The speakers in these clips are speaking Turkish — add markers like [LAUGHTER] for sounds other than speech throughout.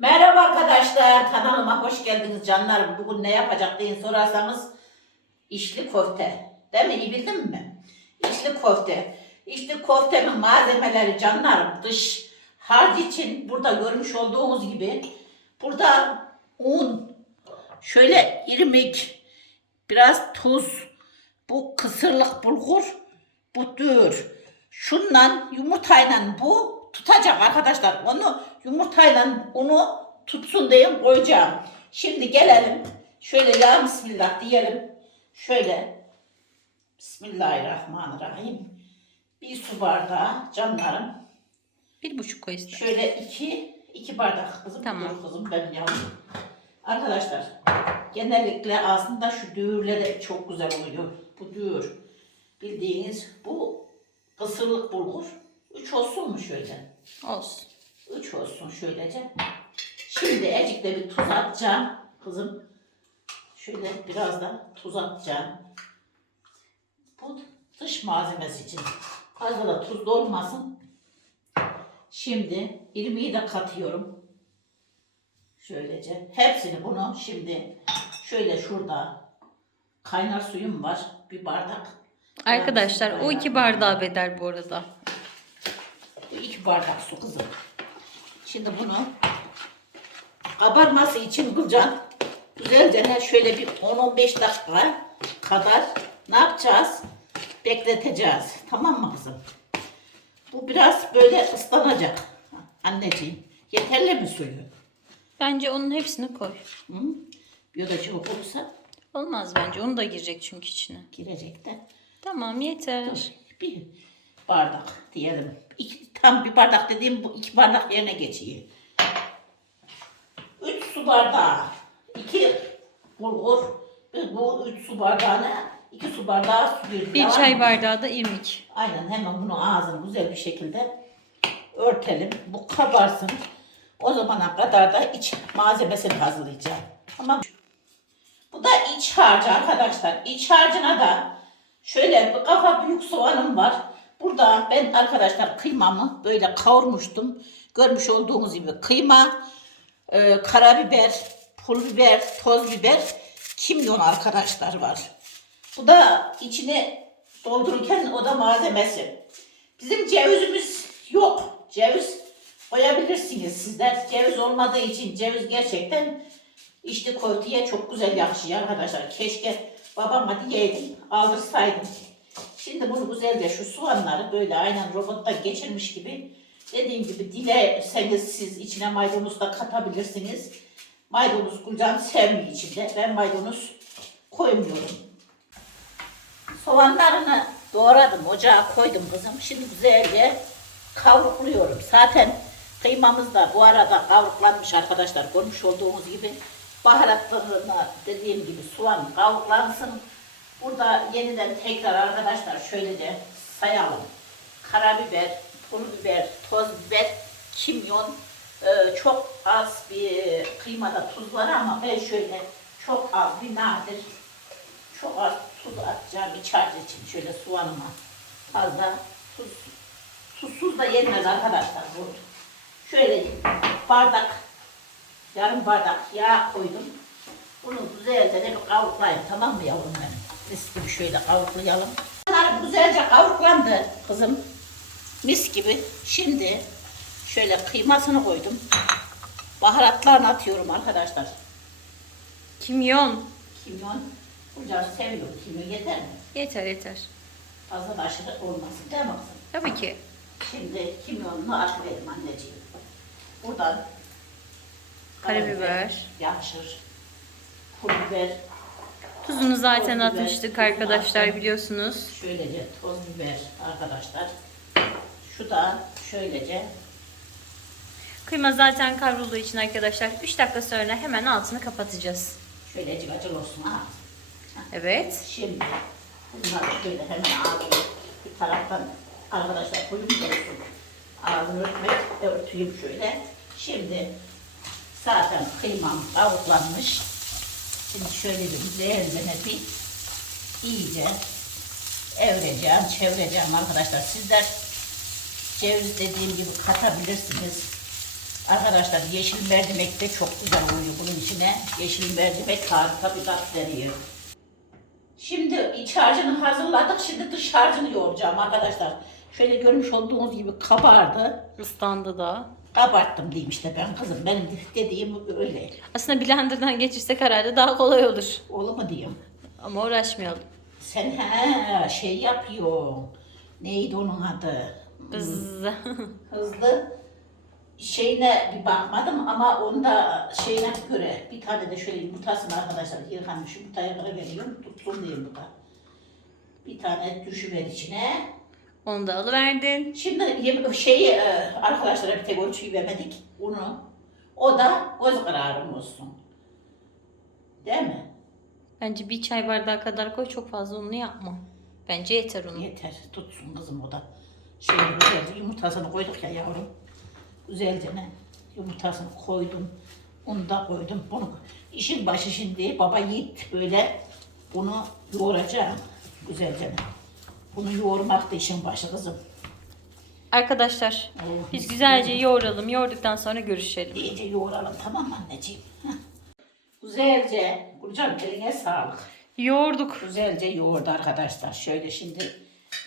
Merhaba arkadaşlar, kanalıma hoş geldiniz canlarım. Bugün ne yapacak diye sorarsanız içli köfte. Değil mi? İyi bildin mi? İçli köfte. İçli köftemin malzemeleri canlarım. Dış harç için burada görmüş olduğunuz gibi burada un, şöyle irmik, biraz tuz, bu kısırlık bulgur, bu dür. Şundan yumurtayla bu tutacak arkadaşlar. Onu yumurtayla onu tutsun diye koyacağım. Şimdi gelelim. Şöyle ya bismillah diyelim. Şöyle Bismillahirrahmanirrahim. Bir su bardağı canlarım. Bir buçuk koy ister. Şöyle iki, iki bardak kızım. Tamam. Dur kızım ben yavrum. Arkadaşlar genellikle aslında şu düğürle de çok güzel oluyor. Bu düğür. Bildiğiniz bu kısırlık bulgur. Üç olsun mu şöyle? Olsun. Üç olsun şöylece. Şimdi ecikte bir tuz atacağım kızım. Şöyle biraz da tuz atacağım. Bu dış malzemesi için. Fazla da tuzlu olmasın. Şimdi irmiği de katıyorum. Şöylece. Hepsini bunu şimdi şöyle şurada kaynar suyum var. Bir bardak. Arkadaşlar o iki bardağı bedel bu arada. Bu iki bardak su kızım. Şimdi bunu kabarması için Gülcan güzelce şöyle bir 10-15 dakika kadar ne yapacağız? Bekleteceğiz. Tamam mı kızım? Bu biraz böyle ıslanacak. Anneciğim yeterli mi suyu? Bence onun hepsini koy. Hı? Bir da şey olursa Olmaz bence. Onu da girecek çünkü içine. girecek de. Tamam yeter. Bir bardak diyelim. İki, tam bir bardak dediğim bu iki bardak yerine geçiyor. Üç su bardağı, iki bulgur, bu üç su bardağına iki su bardağı su girdi. Bir çay bardağı da irmik. Aynen hemen bunu ağzını güzel bir şekilde örtelim. Bu kabarsın. O zamana kadar da iç malzemesini hazırlayacağım. Tamam. Bu da iç harcı arkadaşlar. İç harcına da şöyle bir kafa büyük soğanım var. Burada ben arkadaşlar kıymamı böyle kavurmuştum. Görmüş olduğunuz gibi kıyma, e, karabiber, pul biber, toz biber, kimyon arkadaşlar var. Bu da içine doldururken o da malzemesi. Bizim cevizimiz yok. Ceviz koyabilirsiniz sizler. Ceviz olmadığı için ceviz gerçekten işte köfteye çok güzel yakışıyor arkadaşlar. Keşke babama diyeydim, aldırsaydım. Şimdi bunu güzelce şu soğanları böyle aynen robotta geçirmiş gibi dediğim gibi dilerseniz siz içine maydanoz da katabilirsiniz. Maydanoz Gülcan sevmiyor içinde. Ben maydanoz koymuyorum. Soğanlarını doğradım, ocağa koydum kızım. Şimdi güzelce kavrukluyorum. Zaten kıymamız da bu arada kavruklanmış arkadaşlar. Görmüş olduğunuz gibi baharatlarına dediğim gibi soğan kavruklansın. Burada yeniden tekrar arkadaşlar şöylece sayalım. Karabiber, pul biber, toz biber, kimyon, e, çok az bir kıymada tuz var ama ben şöyle çok az bir nadir çok az tuz atacağım iç harcı için şöyle soğanıma. Fazla tuz, tuzsuz da yenmez arkadaşlar bu. Şöyle bardak, yarım bardak yağ koydum. Bunu güzelce de kavurlayayım tamam mı yavrum benim? Mis gibi şöyle kavurlayalım. Bunlar güzelce kavruklandı kızım. Mis gibi. Şimdi şöyle kıymasını koydum. Baharatlarını atıyorum arkadaşlar. Kimyon. Kimyon. Hocam seviyor. Kimyon yeter mi? Yeter yeter. Fazla da aşırı olmasın değil mi kızım? Tabii ki. Şimdi kimyonunu atıverim anneciğim. Buradan Karabiber. yakışır. Pul biber. Tuzunu zaten Toz biber, atmıştık tuzunu arkadaşlar attım. biliyorsunuz. Şöylece toz biber arkadaşlar. Şu da şöylece Kıyma zaten kavrulduğu için arkadaşlar 3 dakika sonra hemen altını kapatacağız. şöylece acıl olsun ha. Evet. Şimdi bunları şöyle hemen ağzını bir taraftan arkadaşlar koyun olsun. Ağzını örtmek örteyim şöyle. Şimdi zaten kıymam kavuklanmış. Şimdi şöyle bir güzelce bir iyice evireceğim, çevireceğim arkadaşlar. Sizler ceviz dediğim gibi katabilirsiniz. Arkadaşlar yeşil mercimek de çok güzel oluyor bunun içine. Yeşil mercimek harika bir tat veriyor. Şimdi iç harcını hazırladık. Şimdi dış harcını yoğuracağım arkadaşlar. Şöyle görmüş olduğunuz gibi kabardı. Istandı da. Kabarttım diyeyim işte ben kızım. Benim dediğim öyle. Aslında blenderdan geçirsek herhalde daha kolay olur. Olur mu diyeyim. Ama uğraşmayalım. Sen he şey yapıyorsun. Neydi onun adı? Bızz. Hızlı şeyine bir bakmadım ama onda şeyine göre bir tane de şöyle yumurtasını arkadaşlar yıkanmış şu yumurtaya göre veriyorum tutsun diye bu da. Bir tane düşüver içine. Onu da alıverdin. Şimdi yem- şeyi e, arkadaşlara bir tek ölçüyü vermedik unu. O da göz kararım olsun. Değil mi? Bence bir çay bardağı kadar koy çok fazla unlu yapma. Bence yeter unu. Yeter tutsun kızım o da. Şey güzelce yumurtasını koyduk ya yavrum. Güzelce ne? Yumurtasını koydum. Onu da koydum. Bunu işin başı şimdi baba yiğit böyle bunu yoğuracağım. Güzelce ne? Bunu yoğurmak da işin başı kızım. Arkadaşlar Oh, biz güzelce yoğuralım. Yoğurduktan sonra görüşelim. İyice yoğuralım tamam mı anneciğim? Güzelce. Gülcan eline sağlık. Yoğurduk. Güzelce yoğurdu arkadaşlar. Şöyle şimdi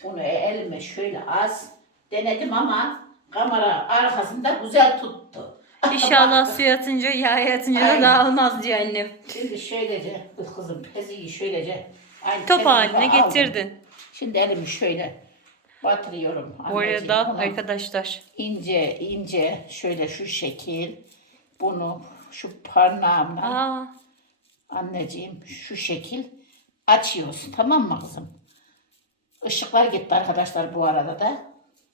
bunu elime şöyle az denedim ama kamera arkasında güzel tuttu. [LAUGHS] İnşallah suya atınca yağ atınca da Aynen. dağılmaz diyor annem. Şimdi şöylece kız kızım peziyi şöylece aynı Top pezi haline aldım. getirdin. Şimdi elimi şöyle batırıyorum. Bu arada arkadaşlar ince ince şöyle şu şekil bunu şu parmağımla Aa, anneciğim şu şekil açıyorsun tamam mı kızım? Işıklar gitti arkadaşlar bu arada da.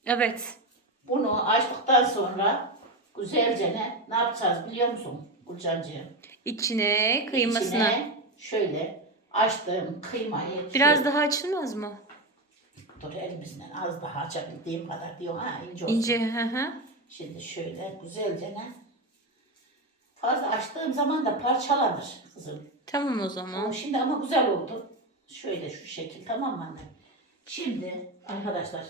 evet. Bunu açtıktan sonra güzelce ne, ne yapacağız biliyor musun Gülcancığım? İçine kıymasına. İçine şöyle açtığım kıymayı Biraz şöyle- daha açılmaz mı? Dur elimizle az daha açabildiğim kadar diyor ha ince olsun. İnce. Hı hı. Şimdi şöyle güzelce ne fazla açtığım zaman da parçalanır kızım. Tamam o Ama zaman. şimdi ama güzel oldu. Şöyle şu şekil tamam mı anne? Şimdi arkadaşlar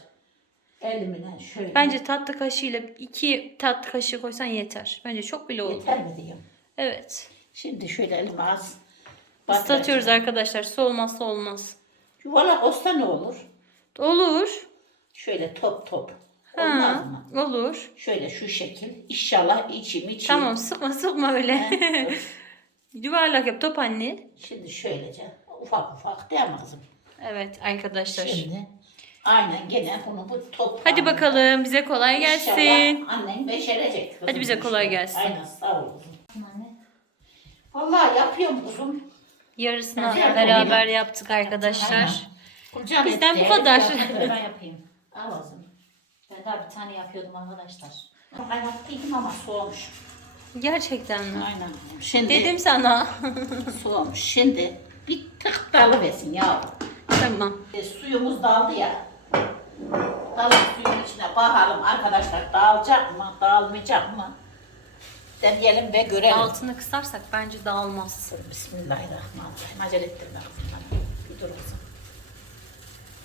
elimle şöyle Bence tatlı kaşığıyla iki tatlı kaşığı koysan yeter. Bence çok bile oldu. yeter mi diyeyim? Evet. Şimdi şöyle elime az Islatıyoruz arkadaşlar. Su olmazsa olmaz. Yuvarlak olsa ne olur? Olur. Şöyle top top. Olmaz Ha, mı? olur. Şöyle şu şekil. İnşallah içim içim. Tamam sıkma sıkma öyle. [LAUGHS] Yuvarlak yap top anne. Şimdi şöylece ufak ufak değil mi kızım? Evet arkadaşlar. Şimdi aynen gene bunu bu top. Hadi halinde. bakalım bize kolay gelsin. İnşallah annen beşerecek. kızım Hadi bize kolay gelsin. Aynen sağ ol kızım. Vallahi yapıyorum kuzum. Yarısını beraber yaptık arkadaşlar. Aynen. Kurcan Bizden bu kadar. yaptı. ben yapayım. Al kızım. Ben daha bir tane yapıyordum arkadaşlar. Kaynattıydım ama soğumuş. Gerçekten mi? Aynen. Şimdi Dedim sana. soğumuş. Şimdi bir tık dalıversin ya. tamam. E, suyumuz daldı ya. Dalın suyun içine bakalım arkadaşlar dağılacak mı, dağılmayacak mı? Deneyelim ve görelim. Altını kısarsak bence dağılmaz. Bismillahirrahmanirrahim. Acele ettirme kızım. Bir dur kızım.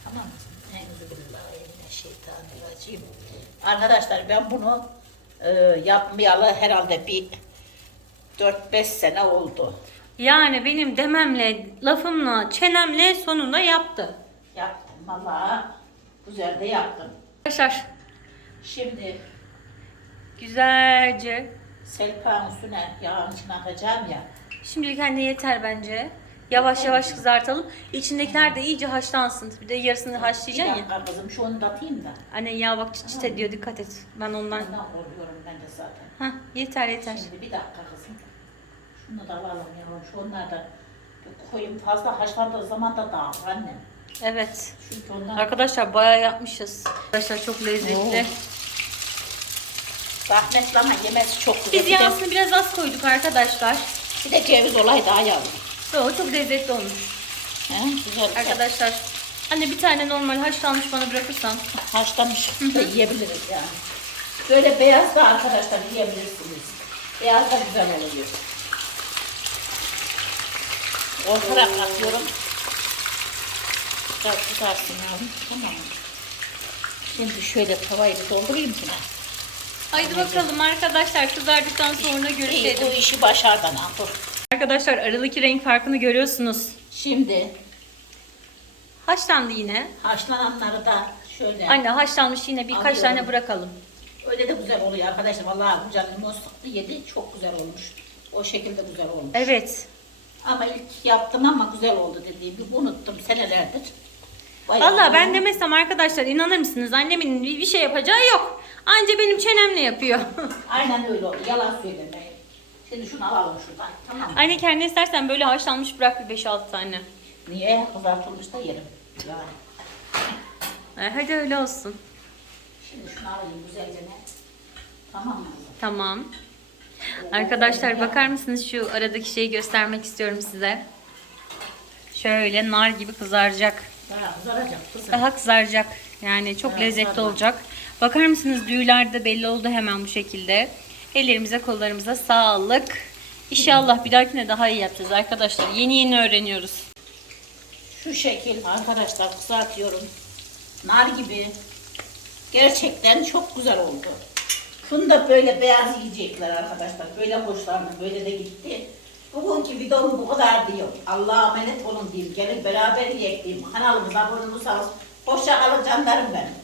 Tamam mısın? Euzubillahimineşşeytanirracim. Arkadaşlar ben bunu e, yapmayalı herhalde bir 4-5 sene oldu. Yani benim dememle, lafımla, çenemle sonunda yaptı. Yaptım vallahi güzel de yaptım. Arkadaşlar Şimdi güzelce. Selpa'nın üstüne yağın içine atacağım ya. Şimdilik anne yeter bence. Yavaş yavaş kızartalım. İçindekiler de iyice haşlansın. Bir de yarısını haşlayacaksın ya. dakika kızım şu onu da atayım da. Anne yağ bak çıt çıt ediyor dikkat et. Ben ondan... Ondan korkuyorum ben de zaten. Hah yeter yeter. Şimdi bir dakika kızım. Şunu da alalım yavrum. Şu onlar da bir koyun fazla haşlandığı zaman da dağılır annem. Evet. Çünkü ondan Arkadaşlar bayağı yapmışız. Arkadaşlar çok lezzetli. zahmetli ama yemesi çok güzel. Biz Bir de, yağsını biraz az koyduk arkadaşlar. bir de ceviz olay daha yavrum. Yo, çok lezzetli olmuş. He, güzel. Arkadaşlar anne bir tane normal haşlanmış bana bırakırsan. Haşlamış da yiyebiliriz yani. Böyle beyaz da arkadaşlar yiyebilirsiniz. Beyaz da güzel oluyor. Ortarak atıyorum. Biraz tutarsın yavrum. Tamam mı? Şimdi şöyle tavayı doldurayım ki. Haydi bakalım arkadaşlar kızardıktan sonra İyi, görüşelim. bu işi başardın ha. Arkadaşlar aradaki renk farkını görüyorsunuz. Şimdi Haşlandı yine. haşlananları da şöyle. Anne haşlanmış yine birkaç Alıyorum. tane bırakalım. Öyle de güzel oluyor arkadaşlar. Vallahi bu canım limon sıktı yedi. Çok güzel olmuş. O şekilde güzel olmuş. Evet. Ama ilk yaptım ama güzel oldu dediğim gibi unuttum senelerdir. Bayağı Vallahi ben oldu. demesem arkadaşlar inanır mısınız annemin bir bir şey yapacağı yok. Anca benim çenemle yapıyor. Aynen öyle oldu. Yalan söylemeyin. Şimdi şunu alalım şuradan. Tamam mı? Anne kendine istersen böyle haşlanmış bırak bir 5-6 tane. Niye? Kızartılmış da yerim. E, hadi öyle olsun. Şimdi şunu alayım güzelce ne? Tamam mı? Tamam. Arkadaşlar bakar mısınız şu aradaki şeyi göstermek istiyorum size. Şöyle nar gibi kızaracak. Daha kızaracak. Daha kızaracak. Yani çok lezzetli olacak. Bakar mısınız düğüler de belli oldu hemen bu şekilde. Ellerimize kollarımıza sağlık. İnşallah bir dahakine daha iyi yapacağız arkadaşlar. Yeni yeni öğreniyoruz. Şu şekil arkadaşlar kızartıyorum. Nar gibi. Gerçekten çok güzel oldu. Bunu da böyle beyaz yiyecekler arkadaşlar. Böyle hoşlandı. Böyle de gitti. Bugünkü videom bu kadar diyor. Allah'a emanet olun diyeyim. Gelin beraber yiyek diyeyim. Kanalımıza abone olursanız. Hoşça kalın canlarım benim.